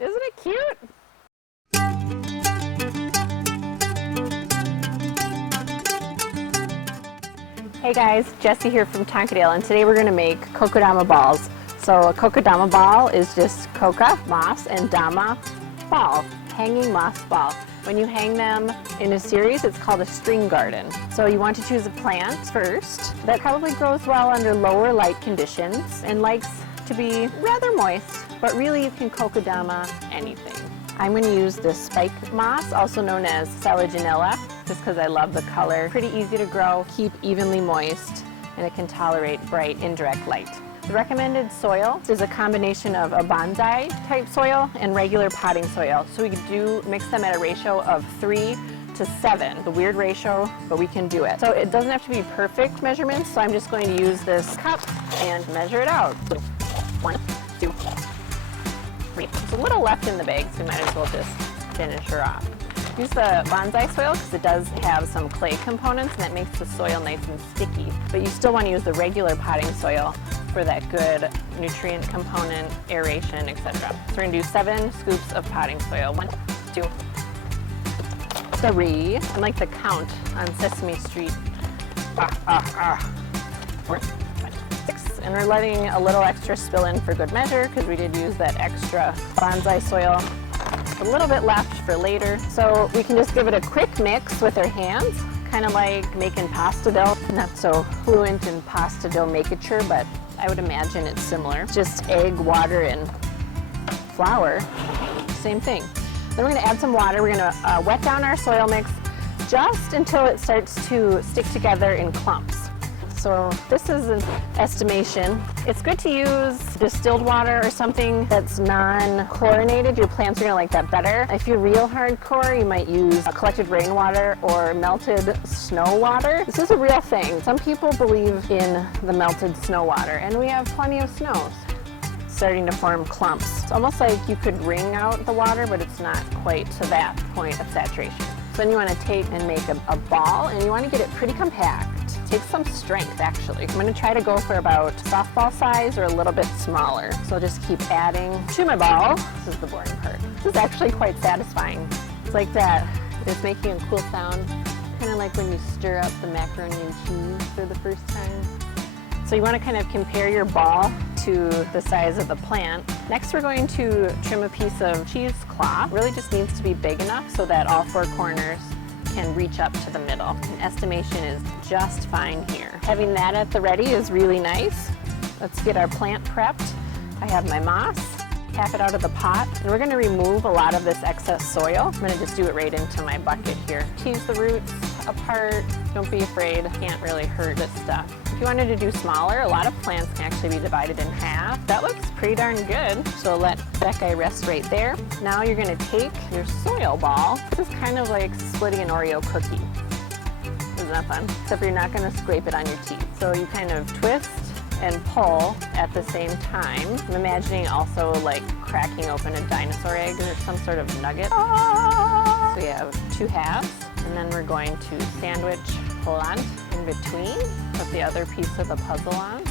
Isn't it cute? Hey guys, Jessie here from Tonkadale, and today we're going to make Kokedama balls. So a Kokedama ball is just coca, moss, and dama ball, hanging moss ball. When you hang them in a series, it's called a string garden. So you want to choose a plant first that probably grows well under lower light conditions and likes to be rather moist, but really you can Kokedama anything. I'm going to use this spike moss, also known as Selaginella, just because I love the color. Pretty easy to grow, keep evenly moist, and it can tolerate bright indirect light. The recommended soil is a combination of a bonsai type soil and regular potting soil. So we do mix them at a ratio of 3 to 7. The weird ratio, but we can do it. So it doesn't have to be perfect measurements, so I'm just going to use this cup and measure it out. 1, 2, 3. There's a little left in the bag, so we might as well just finish her off. Use the bonsai soil because it does have some clay components and that makes the soil nice and sticky. But you still want to use the regular potting soil for that good nutrient component, aeration, etc. So we're going to do 7 scoops of potting soil. 1, 2, 3. I like the count on Sesame Street. 4, 5, 6. And we're letting a little extra spill in for good measure because we did use that extra bonsai soil. A little bit left for later. So we can just give it a quick mix with our hands, kind of like making pasta dough. I'm not so fluent in pasta dough makeature, but I would imagine it's similar. Just egg, water, and flour. Same thing. Then we're going to add some water. We're going to wet down our soil mix just until it starts to stick together in clumps. So this is an estimation. It's good to use distilled water or something that's non-chlorinated. Your plants are going to like that better. If you're real hardcore, you might use collected rainwater or melted snow water. This is a real thing. Some people believe in the melted snow water, and we have plenty of snows. Starting to form clumps. It's almost like you could wring out the water, but it's not quite to that point of saturation. So then you want to take and make a ball, and you want to get it pretty compact. Takes some strength, actually. I'm going to try to go for about softball size or a little bit smaller. So I'll just keep adding to my ball. This is the boring part. This is actually quite satisfying. It's like that. It's making a cool sound, kind of like when you stir up the macaroni and cheese for the first time. So you want to kind of compare your ball to the size of the plant. Next, we're going to trim a piece of cheesecloth. It really just needs to be big enough so that all 4 corners can reach up to the middle. An estimation is just fine here. Having that at the ready is really nice. Let's get our plant prepped. I have my moss. Tap it out of the pot, and we're going to remove a lot of this excess soil. I'm going to just do it right into my bucket here. Tease the roots apart. Don't be afraid. Can't really hurt this stuff. If you wanted to do smaller, a lot of plants can actually be divided in half. That looks pretty darn good. So let that guy rest right there. Now you're going to take your soil ball. This is kind of like splitting an Oreo cookie. Isn't that fun? Except you're not going to scrape it on your teeth. So you kind of twist and pull at the same time. I'm imagining also like cracking open a dinosaur egg or some sort of nugget. So we have 2 halves, and then we're going to sandwich plant in between, put the other piece of the puzzle on.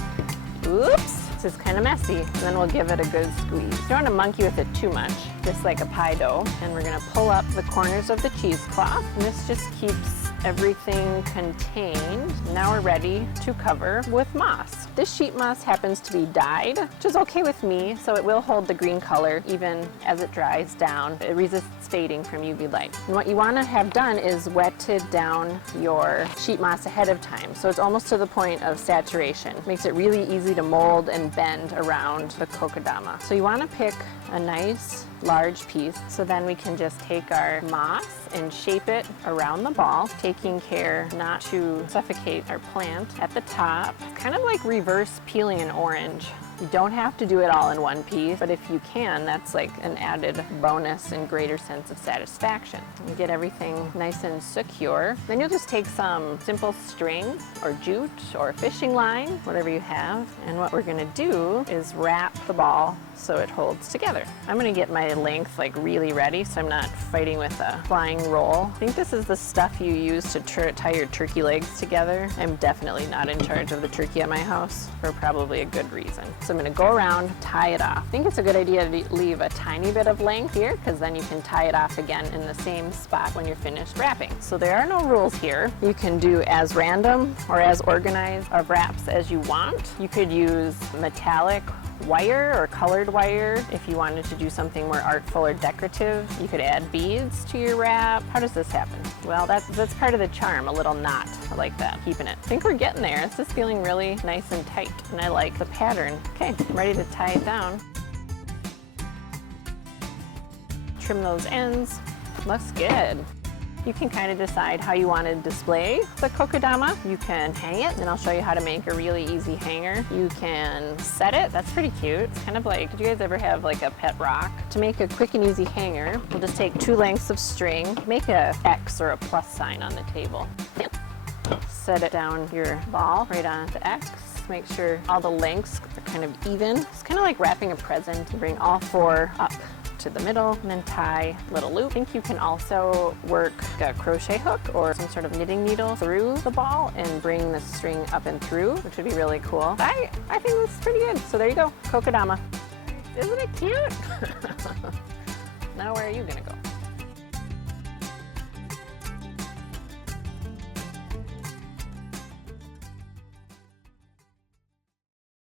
Oops, this is kind of messy. And then we'll give it a good squeeze. You don't want to monkey with it too much, just like a pie dough. And we're going to pull up the corners of the cheesecloth, and this just keeps everything contained. Now we're ready to cover with moss. This sheet moss happens to be dyed, which is okay with me, so it will hold the green color even as it dries down. It resists fading from UV light. And what you want to have done is wetted down your sheet moss ahead of time, so it's almost to the point of saturation. Makes it really easy to mold and bend around the Kokedama. So you want to pick a nice large piece, so then we can just take our moss and shape it around the ball, taking care not to suffocate our plant at the top. Kind of like reverse peeling an orange. You don't have to do it all in one piece, but if you can, that's like an added bonus and greater sense of satisfaction. You get everything nice and secure. Then you'll just take some simple string or jute or fishing line, whatever you have, and what we're going to do is wrap the ball so it holds together. I'm gonna get my length like really ready so I'm not fighting with a flying roll. I think this is the stuff you use to tie your turkey legs together. I'm definitely not in charge of the turkey at my house for probably a good reason. So I'm gonna go around, tie it off. I think it's a good idea to leave a tiny bit of length here because then you can tie it off again in the same spot when you're finished wrapping. So there are no rules here. You can do as random or as organized of wraps as you want. You could use metallic wire or colored wire if you wanted to do something more artful or decorative. You could add beads to your wrap. How does this happen? Well, that's part of the charm, a little knot. I like that, keeping it. I think we're getting there. It's just feeling really nice and tight, and I like the pattern. Okay, I'm ready to tie it down. Trim those ends. Looks good. You can kind of decide how you want to display the kokedama. You can hang it, and I'll show you how to make a really easy hanger. You can set it. That's pretty cute. It's kind of like, did you guys ever have like a pet rock? To make a quick and easy hanger, we'll just take 2 lengths of string, make a X or a plus sign on the table. Set it down your ball right on the X. Make sure all the lengths are kind of even. It's kind of like wrapping a present. Bring all 4 up to the middle and then tie a little loop. I think you can also work a crochet hook or some sort of knitting needle through the ball and bring the string up and through, which would be really cool. I think this is pretty good. So there you go, kokedama. Isn't it cute? Now where are you gonna go?